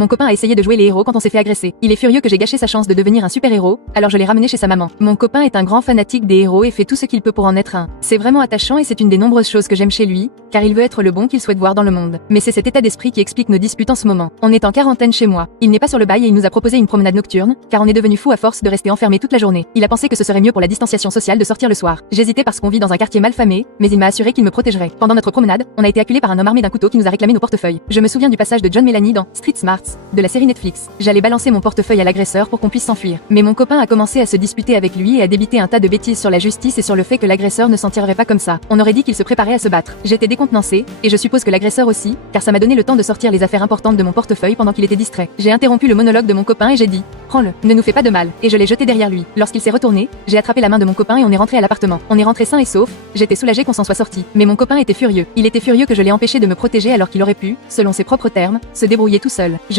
Mon copain a essayé de jouer les héros quand on s'est fait agresser. Il est furieux que j'ai gâché sa chance de devenir un super-héros, alors je l'ai ramené chez sa maman. Mon copain est un grand fanatique des héros et fait tout ce qu'il peut pour en être un. C'est vraiment attachant et c'est une des nombreuses choses que j'aime chez lui, car il veut être le bon qu'il souhaite voir dans le monde. Mais c'est cet état d'esprit qui explique nos disputes en ce moment. On est en quarantaine chez moi. Il n'est pas sur le bail et il nous a proposé une promenade nocturne, car on est devenu fou à force de rester enfermé toute la journée. Il a pensé que ce serait mieux pour la distanciation sociale de sortir le soir. J'hésitais parce qu'on vit dans un quartier mal famé, mais il m'a assuré qu'il me protégerait. Pendant notre promenade, on a été acculé par un homme armé d'un couteau qui nous a réclamé nos portefeuilles. Je me souviens du passage de John Mulaney dans Street Smarts, de la série Netflix. J'allais balancer mon portefeuille à l'agresseur pour qu'on puisse s'enfuir. Mais mon copain a commencé à se disputer avec lui et à débiter un tas de bêtises sur la justice et sur le fait que l'agresseur ne s'en tirerait pas comme ça. On aurait dit qu'il se préparait à se battre. J'étais décontenancée, et je suppose que l'agresseur aussi, car ça m'a donné le temps de sortir les affaires importantes de mon portefeuille pendant qu'il était distrait. J'ai interrompu le monologue de mon copain et j'ai dit: prends-le, ne nous fais pas de mal, et je l'ai jeté derrière lui. Lorsqu'il s'est retourné, j'ai attrapé la main de mon copain et on est rentré à l'appartement. On est rentré sain et sauf, j'étais soulagée qu'on s'en soit sorti. Mais mon copain était furieux. Il était furieux que je l'ai empêché de me protéger alors qu'il aurait pu, selon ses propres termes, se débrouiller tout seul.